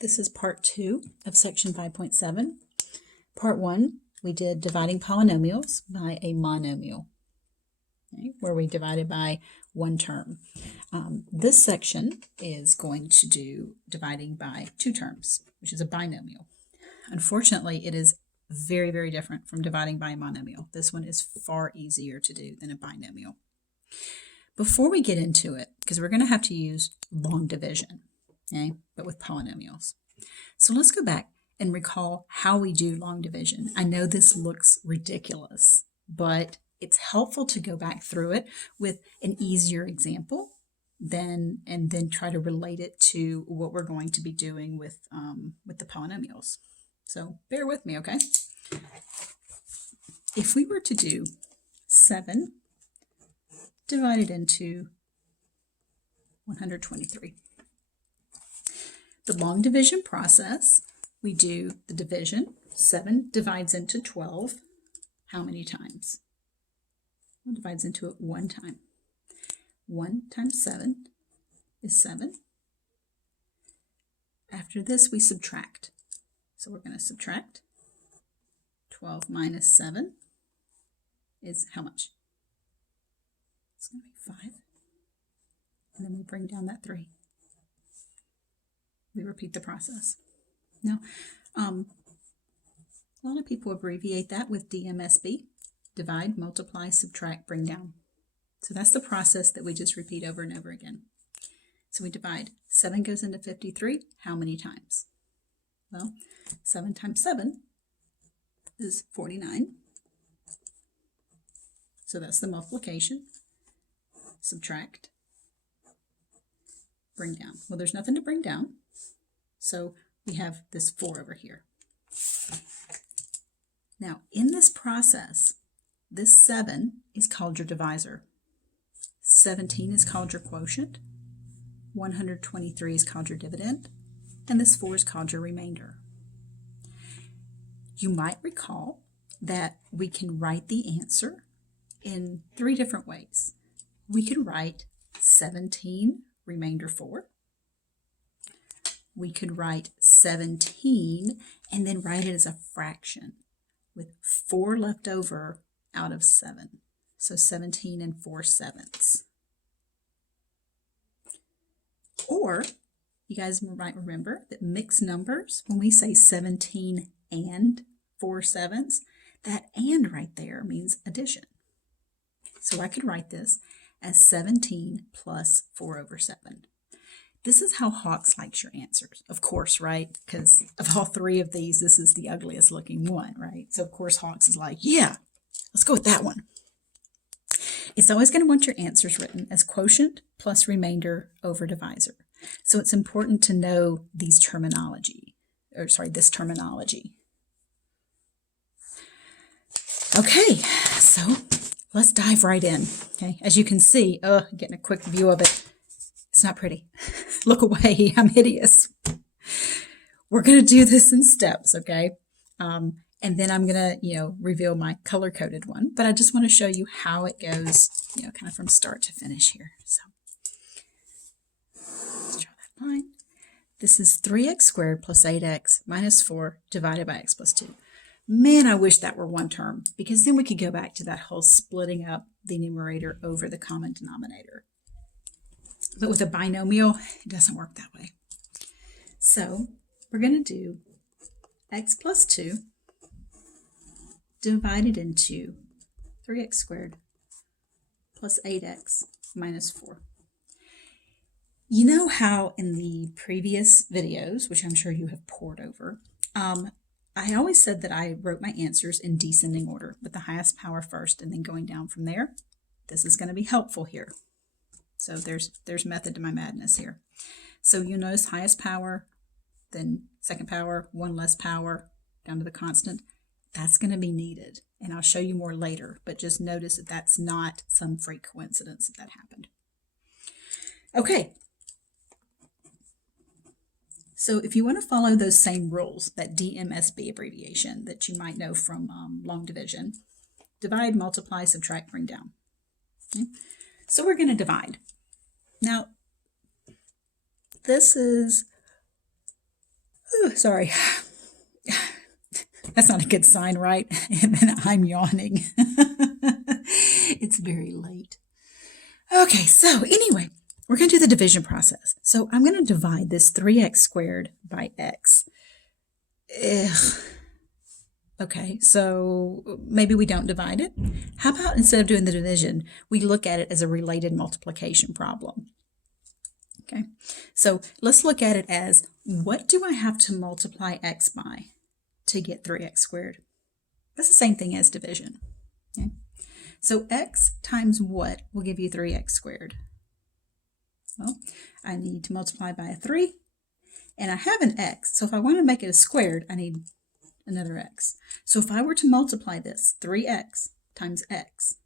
This is part 2 of section 5.7. Part 1, we did dividing polynomials by a monomial, okay, where we divided by one term. This section is going to do dividing by two terms, which is a binomial. Unfortunately, it is very, very different from dividing by a monomial. This one is far easier to do than a binomial. Before we get into it, because we're going to have to use long division, okay, but with polynomials. So let's go back and recall how we do long division. I know this looks ridiculous, but it's helpful to go back through it with an easier example and then try to relate it to what we're going to be doing with the polynomials. So bear with me, okay? If we were to do 7 divided into 123. The long division process, we do the division. 7 divides into 12. How many times? Well, it divides into it one time. 1 times 7 is 7. After this, we subtract. So we're going to subtract. 12 minus 7 is how much? It's going to be 5. And then we bring down that 3. We repeat the process. Now, a lot of people abbreviate that with DMSB. Divide, multiply, subtract, bring down. So that's the process that we just repeat over and over again. So we divide. 7 goes into 53. How many times? Well, 7 times 7 is 49. So that's the multiplication. Subtract, bring down. Well, there's nothing to bring down, so we have this 4 over here. Now, in this process, this 7 is called your divisor. 17 is called your quotient. 123 is called your dividend. And this 4 is called your remainder. You might recall that we can write the answer in 3 different ways. We could write 17 remainder 4. We could write 17 and then write it as a fraction with 4 left over out of 7. So 17 and 4/7. Or you guys might remember that mixed numbers, when we say 17 and 4/7, that and right there means addition. So I could write this as 17 plus 4/7. This is how Hawks likes your answers, of course, right? Because of all 3 of these, this is the ugliest looking one, right? So of course Hawks is like, yeah, let's go with that one. It's always going to want your answers written as quotient plus remainder over divisor. So it's important to know this terminology. Okay, so let's dive right in. Okay, as you can see, getting a quick view of it. It's not pretty. Look away, I'm hideous. We're going to do this in steps, okay? And then I'm going to, reveal my color-coded one. But I just want to show you how it goes, kind of from start to finish here. So let's draw that line. This is 3x squared plus 8x minus 4 divided by x plus 2. Man, I wish that were one term, because then we could go back to that whole splitting up the numerator over the common denominator. But with a binomial, it doesn't work that way. So we're going to do x plus 2 divided into 3x squared plus 8x minus 4. You know how in the previous videos, which I'm sure you have pored over, I always said that I wrote my answers in descending order, with the highest power first and then going down from there. This is going to be helpful here. So there's method to my madness here. So you notice highest power, then second power, 1 less power, down to the constant. That's going to be needed, and I'll show you more later, but just notice that that's not some freak coincidence that happened. Okay. So if you want to follow those same rules, that DMSB abbreviation that you might know from long division, divide, multiply, subtract, bring down. Okay? So we're going to divide. Now, this is Oh, sorry. That's not a good sign, right? And then I'm yawning. It's very late. Okay, so anyway, we're going to do the division process. So I'm going to divide this 3x squared by x. Ugh. Okay, so maybe we don't divide it. How about instead of doing the division, we look at it as a related multiplication problem? Okay, so let's look at it as, what do I have to multiply x by to get 3x squared? That's the same thing as division. Okay? So x times what will give you 3x squared? Well, I need to multiply by a 3, and I have an x, so if I want to make it a squared, I need another x. So if I were to multiply this, 3x times x,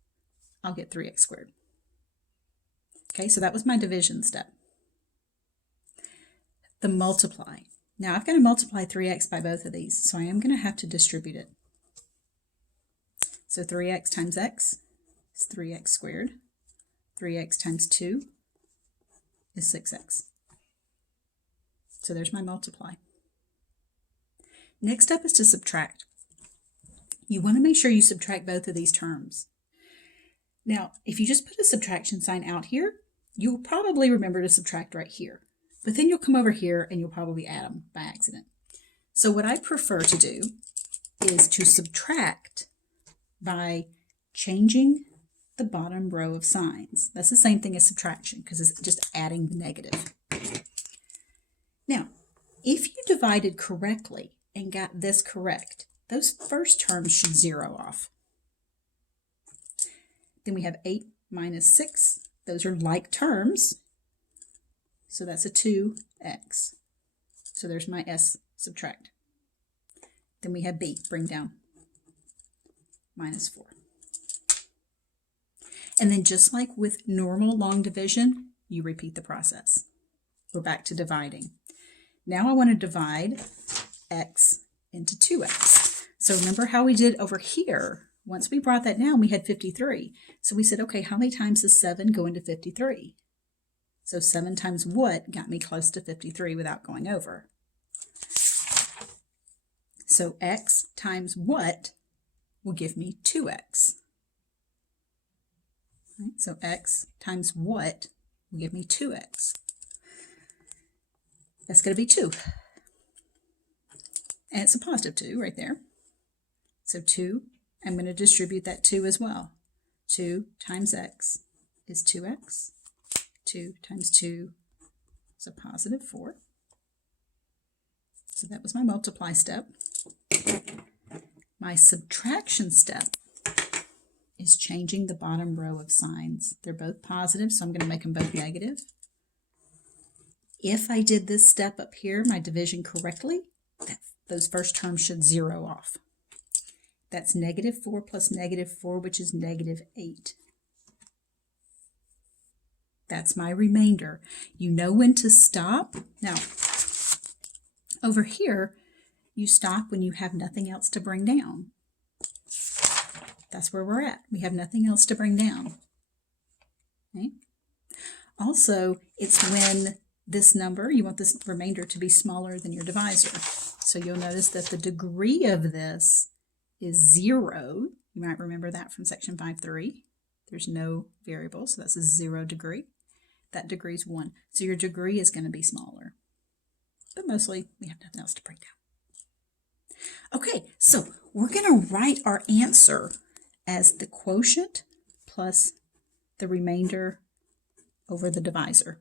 I'll get 3x squared. Okay, so that was my division step. The multiply. Now I've got to multiply 3x by both of these, so I am going to have to distribute it. So 3x times x is 3x squared. 3x times 2 is 6x. So there's my multiply. Next up is to subtract. You want to make sure you subtract both of these terms. Now, if you just put a subtraction sign out here, you'll probably remember to subtract right here. But then you'll come over here and you'll probably add them by accident. So what I prefer to do is to subtract by changing the bottom row of signs. That's the same thing as subtraction because it's just adding the negative. Now, if you divided correctly and got this correct, those first terms should zero off. Then we have 8 minus 6. Those are like terms. So that's a 2x. So there's my s subtract. Then we have b, bring down, minus 4. And then just like with normal long division, you repeat the process. We're back to dividing. Now I want to divide x into 2x. So remember how we did over here? Once we brought that down, we had 53. So we said, okay, how many times does 7 go into 53? So 7 times what got me close to 53 without going over? So x times what will give me 2x. Right, so x times what will give me 2x. That's going to be 2. And it's a positive 2 right there. So 2, I'm going to distribute that 2 as well. 2 times x is 2x. 2 times 2 is a positive 4. So that was my multiply step. My subtraction step is changing the bottom row of signs. They're both positive, so I'm going to make them both negative. If I did this step up here, my division correctly, those first terms should zero off. That's negative 4 plus negative 4, which is negative 8. That's my remainder. You know when to stop. Now, over here, you stop when you have nothing else to bring down. That's where we're at. We have nothing else to bring down. Okay? Also, it's when this number, you want this remainder to be smaller than your divisor. So you'll notice that the degree of this is 0. You might remember that from section 5.3. There's no variable, so that's a 0 degree. That degree is 1. So your degree is going to be smaller. But mostly, we have nothing else to bring down. Okay, so we're going to write our answer as the quotient plus the remainder over the divisor.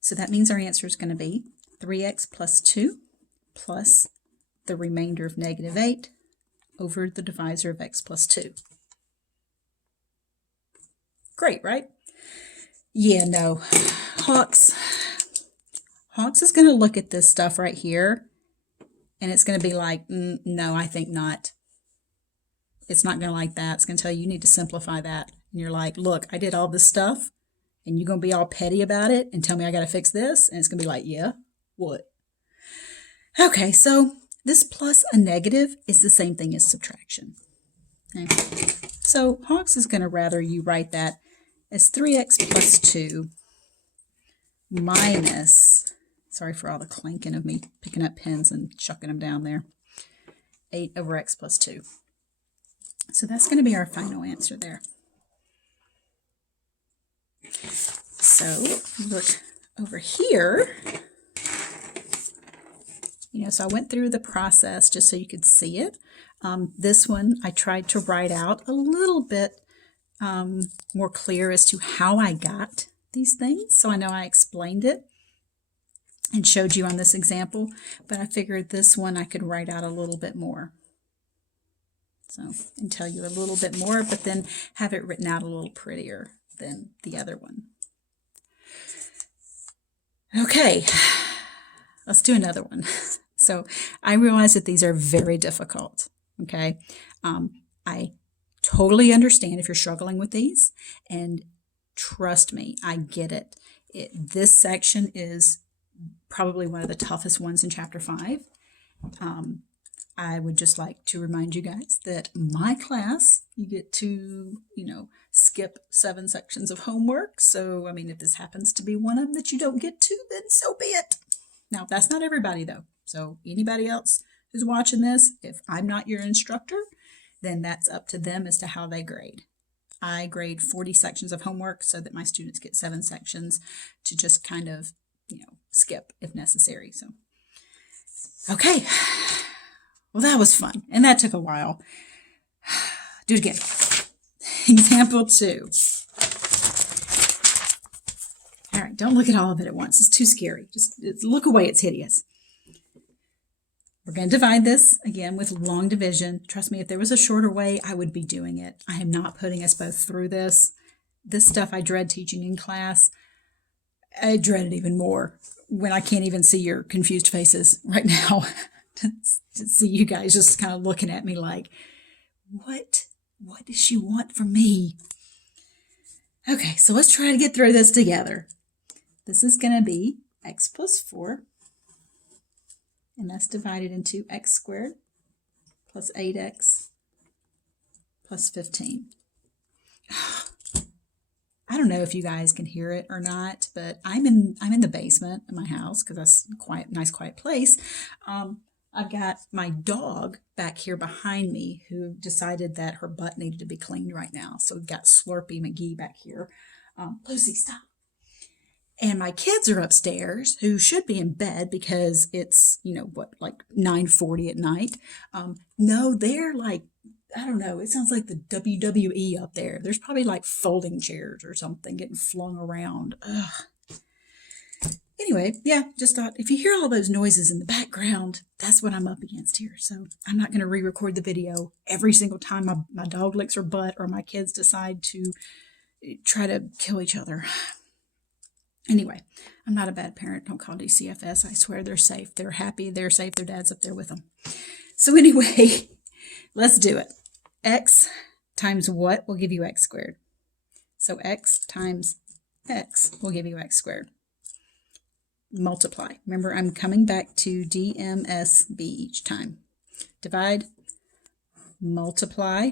So that means our answer is going to be 3x plus 2 plus the remainder of negative 8 over the divisor of x plus 2. Great, right? Yeah, no. Hawks is going to look at this stuff right here, and it's going to be like, no, I think not. It's not going to like that. It's going to tell you, you need to simplify that. And you're like, look, I did all this stuff, and you're going to be all petty about it and tell me I got to fix this? And it's going to be like, yeah, what? Okay, so this plus a negative is the same thing as subtraction. Okay. So Hawks is going to rather you write that as 3x plus 2 minus Sorry for all the clanking of me picking up pens and chucking them down there. 8 over x plus 2. So that's going to be our final answer there. So look over here. So I went through the process just so you could see it. This one I tried to write out a little bit more clear as to how I got these things. So I know I explained it and showed you on this example, but I figured this one I could write out a little bit more. So, and tell you a little bit more, but then have it written out a little prettier than the other one. Okay, let's do another one. So I realize that these are very difficult, okay? I totally understand if you're struggling with these, and trust me, I get it. This section is probably one of the toughest ones in Chapter 5. I would just like to remind you guys that my class, you get to, skip 7 sections of homework. So, I mean, if this happens to be one of them that you don't get to, then so be it. Now, that's not everybody, though. So anybody else who's watching this, if I'm not your instructor, then that's up to them as to how they grade. I grade 40 sections of homework so that my students get 7 sections to just kind of, skip if necessary. So, okay. Well, that was fun, and that took a while. Do it again. Example 2. All right, don't look at all of it at once. It's too scary. Just look away. It's hideous. We're going to divide this, again, with long division. Trust me, if there was a shorter way, I would be doing it. I am not putting us both through this. This stuff I dread teaching in class. I dread it even more when I can't even see your confused faces right now. To see you guys just kind of looking at me like, what does she want from me? Okay, so let's try to get through this together. This is going to be x plus 4, and that's divided into x squared plus 8x plus 15. I don't know if you guys can hear it or not, but I'm in the basement of my house because that's a nice quiet place. I've got my dog back here behind me who decided that her butt needed to be cleaned right now. So we've got Slurpy McGee back here. Lucy, stop. And my kids are upstairs who should be in bed because it's, like 9:40 at night. No, they're like, I don't know. It sounds like the WWE up there. There's probably like folding chairs or something getting flung around. Ugh. Anyway, yeah, just thought if you hear all those noises in the background, that's what I'm up against here. So I'm not going to re-record the video every single time my dog licks her butt or my kids decide to try to kill each other. Anyway, I'm not a bad parent. Don't call DCFS. I swear they're safe. They're happy. They're safe. Their dad's up there with them. So anyway, let's do it. X times what will give you x squared? So x times x will give you x squared. Multiply. Remember, I'm coming back to DMSB each time. Divide, multiply.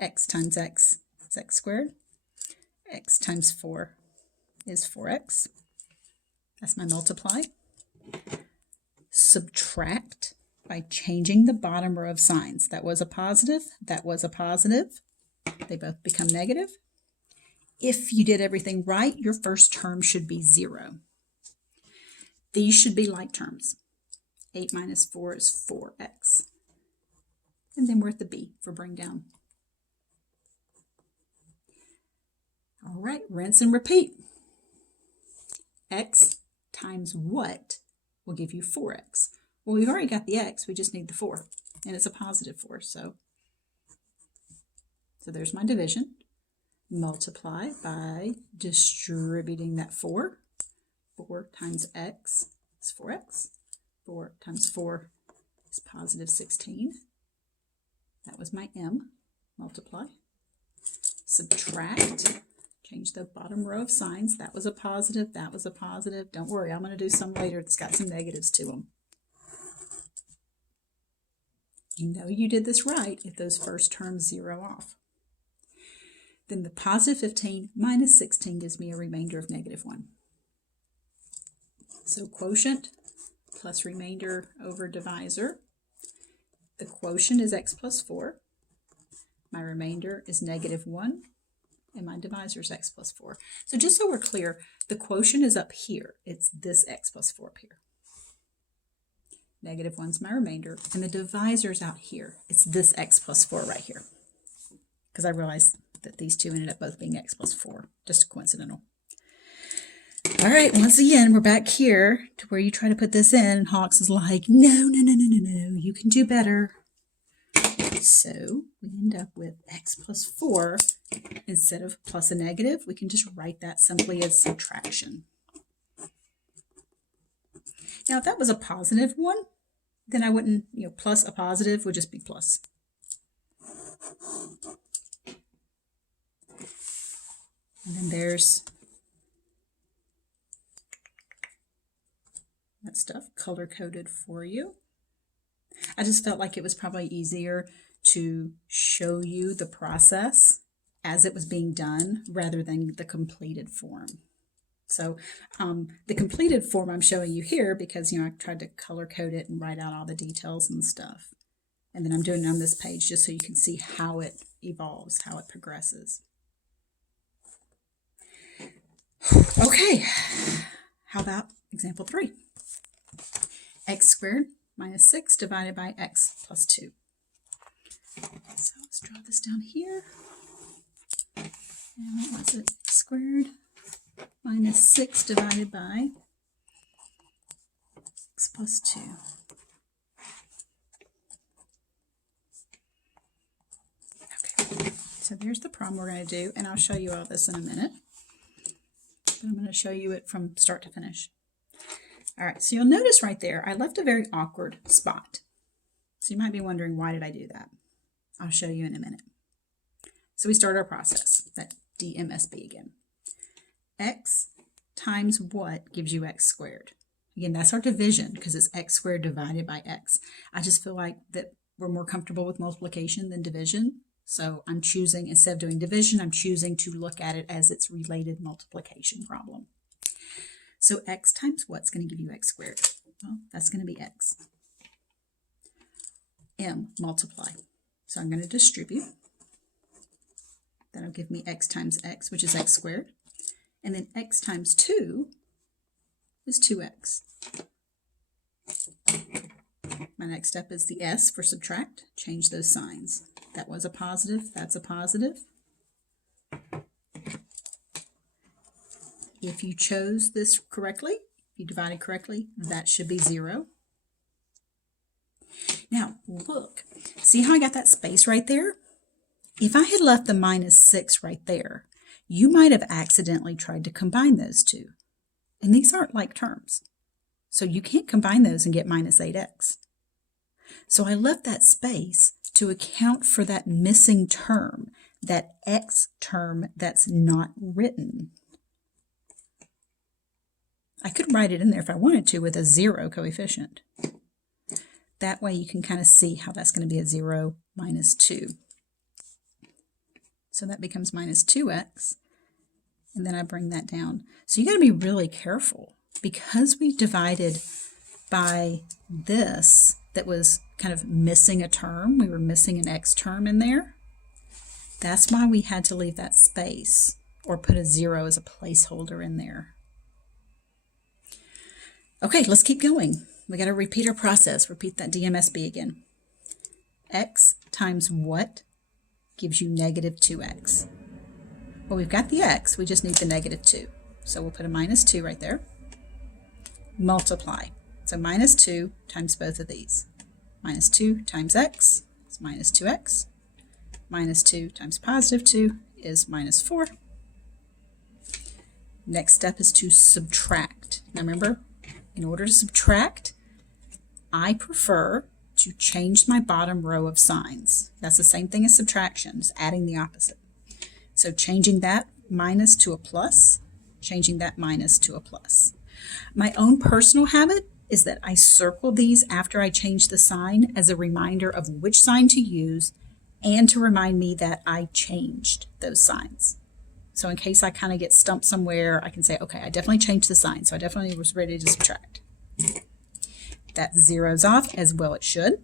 X times x is x squared. X times 4 is 4x. That's my multiply. Subtract by changing the bottom row of signs. That was a positive. That was a positive. They both become negative. If you did everything right, your first term should be 0. These should be like terms. 8 minus 4 is 4x. And then we're at the B for bring down. All right, rinse and repeat. X times what will give you 4x? Well, we've already got the x, we just need the 4. And it's a positive 4, so there's my division. Multiply by distributing that 4. 4 times x is 4x. 4 times 4 is positive 16. That was my m. Multiply. Subtract. Change the bottom row of signs. That was a positive. That was a positive. Don't worry, I'm going to do some later that's got some negatives to them. You know you did this right if those first terms zero off. Then the positive 15 minus 16 gives me a remainder of negative 1. So quotient plus remainder over divisor. The quotient is x plus 4. My remainder is -1. And my divisor is x plus 4. So just so we're clear, the quotient is up here. It's this x plus 4 up here. -1's my remainder. And the divisor is out here. It's this x plus 4 right here. Because I realized that these two ended up both being x plus 4. Just coincidental. All right, once again, we're back here to where you try to put this in. And Hawks is like, no, you can do better. So we end up with x plus 4. Instead of plus a negative, we can just write that simply as subtraction. Now, if that was a positive one, then I wouldn't, plus a positive would just be plus. And then there's that stuff color-coded for you. I just felt like it was probably easier to show you the process as it was being done rather than the completed form. So the completed form I'm showing you here because, I tried to color code it and write out all the details and stuff. And then I'm doing it on this page just so you can see how it evolves, how it progresses. Okay, how about example 3? X squared minus 6 divided by x plus 2. So let's draw this down here. And what was it? X squared minus 6 divided by x plus 2. Okay, so there's the problem we're going to do, and I'll show you all this in a minute. But I'm going to show you it from start to finish. All right, so you'll notice right there, I left a very awkward spot. So you might be wondering, why did I do that? I'll show you in a minute. So we start our process, that DMSB again. X times what gives you x squared? Again, that's our division because it's x squared divided by x. I just feel like that we're more comfortable with multiplication than division. So I'm choosing, instead of doing division, I'm choosing to look at it as its related multiplication problem. So x times what's going to give you x squared? Well, that's going to be x. M, multiply. So I'm going to distribute. That'll give me x times x, which is x squared. And then x times 2 is 2x. My next step is the S for subtract. Change those signs. That was a positive. That's a positive. If you chose this correctly, if you divided correctly, that should be 0. Now, look. See how I got that space right there? If I had left the minus 6 right there, you might have accidentally tried to combine those two. And these aren't like terms. So you can't combine those and get minus 8x. So I left that space to account for that missing term, that x term that's not written. I could write it in there if I wanted to with a 0 coefficient. That way you can kind of see how that's going to be a 0 minus 2. So that becomes minus 2x, and then I bring that down. So you got to be really careful because we divided by this that was kind of missing a term. We were missing an x term in there. That's why we had to leave that space or put a 0 as a placeholder in there. Okay, let's keep going. We got to repeat our process. Repeat that DMSB again. X times what gives you negative 2x? Well, we've got the x. We just need the negative 2. So we'll put a minus 2 right there. Multiply. So minus 2 times both of these. Minus 2 times x is minus 2x. Minus 2 times positive 2 is minus 4. Next step is to subtract. Now remember, in order to subtract, I prefer to change my bottom row of signs. That's the same thing as subtraction, it's adding the opposite. So changing that minus to a plus, changing that minus to a plus. My own personal habit is that I circle these after I change the sign as a reminder of which sign to use and to remind me that I changed those signs. So in case I kind of get stumped somewhere, I can say, okay, I definitely changed the sign, so I definitely was ready to subtract. That zeroes off as well it should.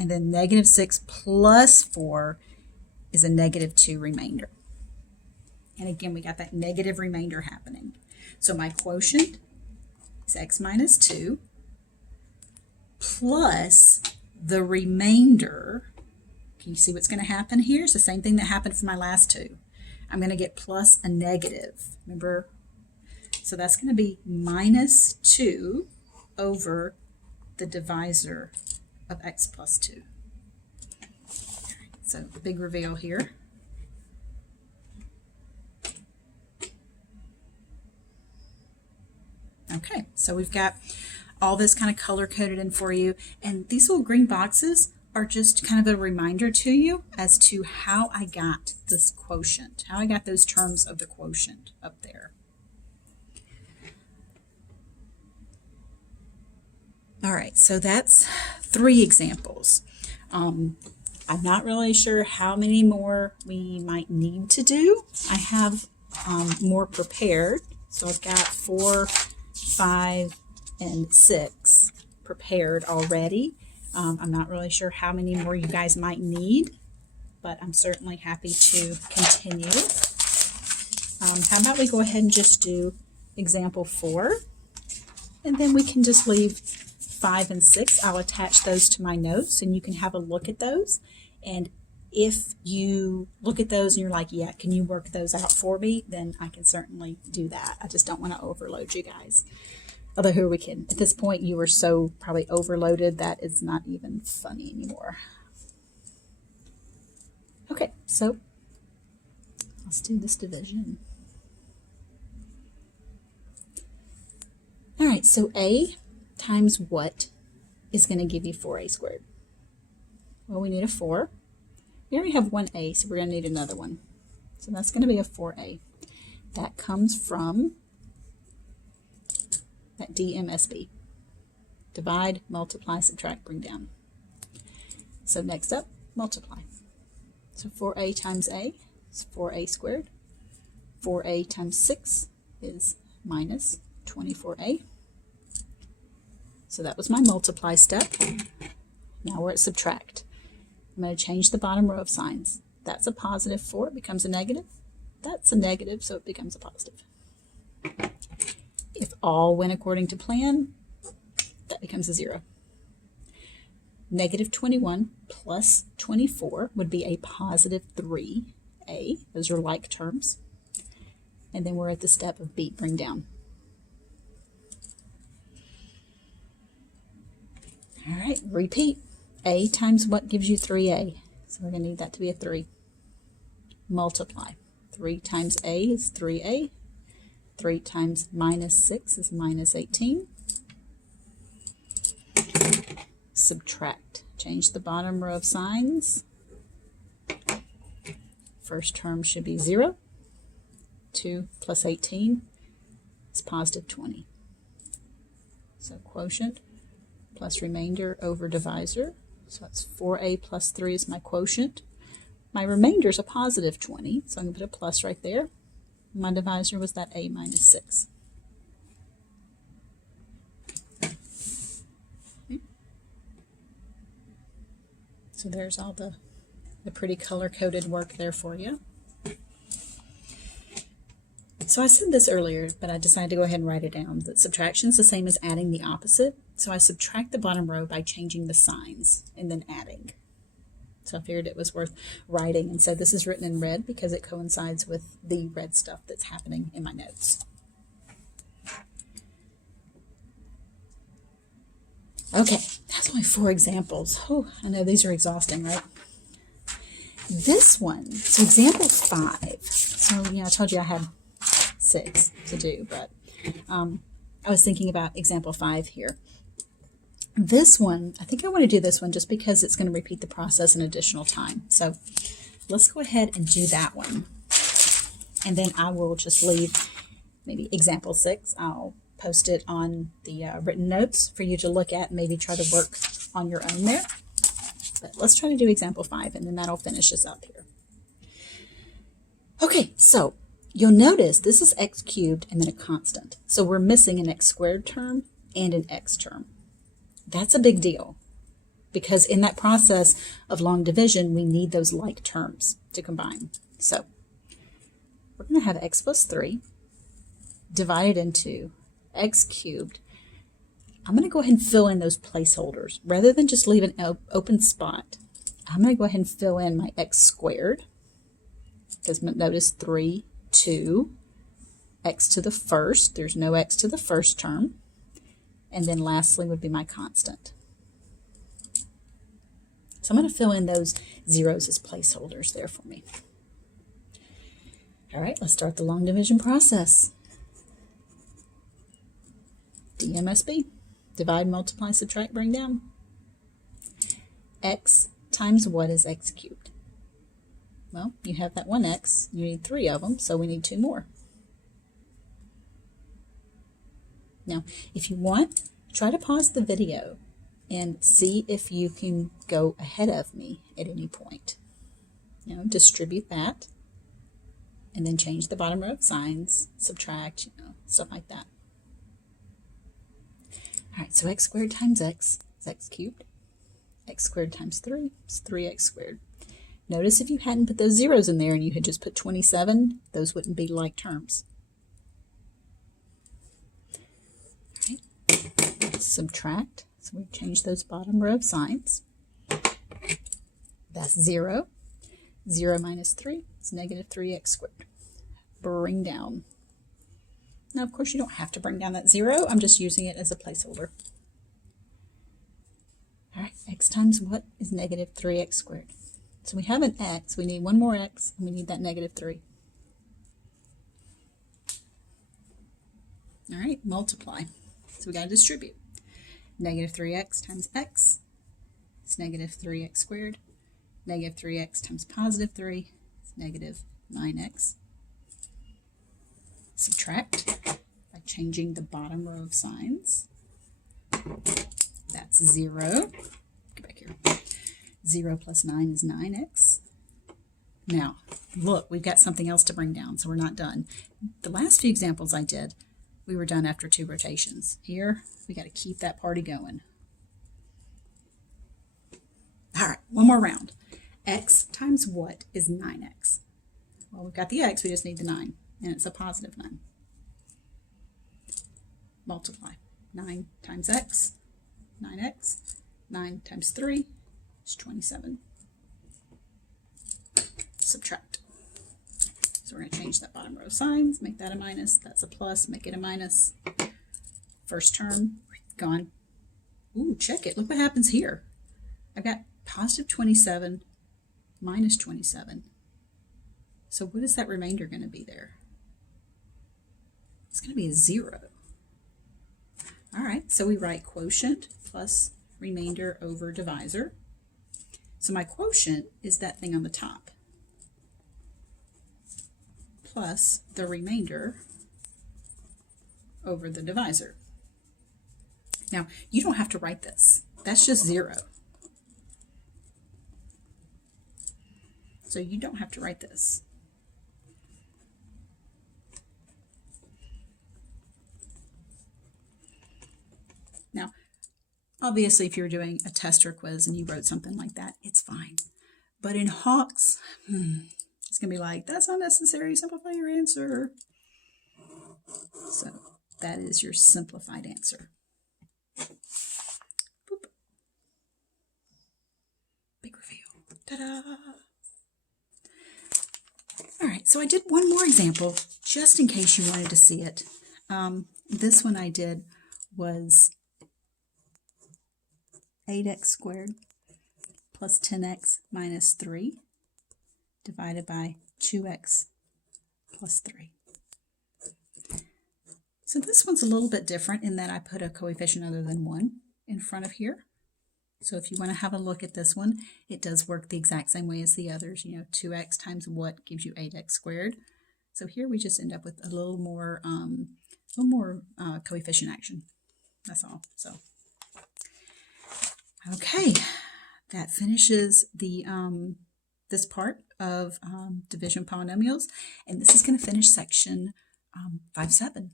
And then negative 6 plus 4 is a negative 2 remainder. And again, we got that negative remainder happening. So my quotient is x minus 2 plus the remainder. Can you see what's going to happen here? It's the same thing that happened for my last two. I'm going to get plus a negative. Remember? So that's going to be minus 2 over the divisor of x plus 2. So big reveal here. Okay, so we've got all this kind of color coded in for you, and these little green boxes are just kind of a reminder to you as to how I got this quotient, how I got those terms of the quotient up there. All right, so that's 3 examples. I'm not really sure how many more we might need to do. I have more prepared, so I've got 4, 5, and 6 prepared already. I'm not really sure how many more you guys might need, but I'm certainly happy to continue. How about we go ahead and just do example 4, and then we can just leave 5 and 6. I'll attach those to my notes, and you can have a look at those. And if you look at those and you're like, yeah, can you work those out for me? Then I can certainly do that. I just don't want to overload you guys. Although who are we kidding? At this point, you are so probably overloaded that it's not even funny anymore. Okay, so let's do this division. All right, so a times what is going to give you 4a squared? Well, we need a 4. We already have one a, so we're going to need another one. So that's going to be a 4a. That comes from that DMSB. Divide, multiply, subtract, bring down. So next up, multiply. So 4a times a is 4a squared. 4a times 6 is minus 24a. So that was my multiply step. Now we're at subtract. I'm going to change the bottom row of signs. That's a positive 4, it becomes a negative. That's a negative, so it becomes a positive. If all went according to plan, that becomes a 0. Negative 21 plus 24 would be a positive 3a. Those are like terms. And then we're at the step of beat, bring down. All right, repeat. A times what gives you 3a? So we're going to need that to be a 3. Multiply. 3 times a is 3a. 3 times minus 6 is minus 18. Subtract. Change the bottom row of signs. First term should be 0. 2 plus 18 is positive 20. So quotient plus remainder over divisor. So that's 4a plus 3 is my quotient. My remainder is a positive 20, so I'm going to put a plus right there. My divisor was that a minus 6. Okay. So there's all the pretty color-coded work there for you. So I said this earlier, but I decided to go ahead and write it down. That subtraction is the same as adding the opposite. So I subtract the bottom row by changing the signs and then adding. So I figured it was worth writing. And so this is written in red because it coincides with the red stuff that's happening in my notes. Okay, that's only 4 examples. Oh, I know these are exhausting, right? This one, so example 5. So, I told you I had 6 to do, but I was thinking about example 5 here. This one, I think I want to do this one just because it's going to repeat the process an additional time. So let's go ahead and do that one. And then I will just leave maybe example 6. I'll post it on the written notes for you to look at and maybe try to work on your own there. But let's try to do example 5, and then that'll finish us up here. Okay, so you'll notice this is x cubed and then a constant. So we're missing an x squared term and an x term. That's a big deal because in that process of long division, we need those like terms to combine. So we're going to have x plus 3 divided into x cubed. I'm going to go ahead and fill in those placeholders. Rather than just leave an open spot, I'm going to go ahead and fill in my x squared. Because notice 3, 2, x to the first. There's no x to the first term. And then lastly would be my constant. So I'm going to fill in those zeros as placeholders there for me. All right, let's start the long division process. DMSB. Divide, multiply, subtract, bring down. X times what is x cubed? Well, you have that one x. You need 3 of them, so we need 2 more. Now, if you want, try to pause the video and see if you can go ahead of me at any point. Distribute that, and then change the bottom row of signs, subtract, stuff like that. All right, so x squared times x is x cubed. X squared times 3 is 3x squared. Notice if you hadn't put those zeros in there and you had just put 27, those wouldn't be like terms. All right. Subtract. So we change those bottom row of signs. That's 0. 0 minus 3 is negative 3x squared. Bring down. Now, of course, you don't have to bring down that 0. I'm just using it as a placeholder. All right, x times what is negative 3x squared? So we have an x, we need one more x, and we need that negative 3. All right, multiply. So we got to distribute. Negative 3x times x is negative 3x squared. Negative 3x times positive 3 is negative 9x. Subtract by changing the bottom row of signs. That's 0. Get back here. 0 plus 9 is 9x. Now, look, we've got something else to bring down, so we're not done. The last few examples I did, we were done after 2 rotations. Here, we got to keep that party going. All right, one more round. X times what is 9x? Well, we've got the x, we just need the 9, and it's a positive 9. Multiply. 9 times x, 9x. 9 times 3 is 27. Subtract. So we're going to change that bottom row signs, make that a minus, that's a plus, make it a minus. First term, gone. Ooh, check it. Look what happens here. I've got positive 27 minus 27. So what is that remainder going to be there? It's going to be a 0. All right, so we write quotient plus remainder over divisor. So my quotient is that thing on the top plus the remainder over the divisor. Now, you don't have to write this. That's just 0. So you don't have to write this. Now, obviously, if you're doing a test or quiz and you wrote something like that, it's fine. But in Hawks, it's going to be like, that's not necessary. Simplify your answer. So that is your simplified answer. Boop. Big reveal. Ta-da! All right, so I did one more example just in case you wanted to see it. This one I did was 8x squared plus 10x minus 3 divided by 2x plus 3. So this one's a little bit different in that I put a coefficient other than 1 in front of here. So if you want to have a look at this one, it does work the exact same way as the others. 2x times what gives you 8x squared. So here we just end up with a little more coefficient action. That's all. So okay, that finishes the this part of division polynomials, and this is going to finish section 5.7.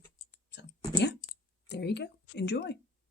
So yeah, there you go. Enjoy.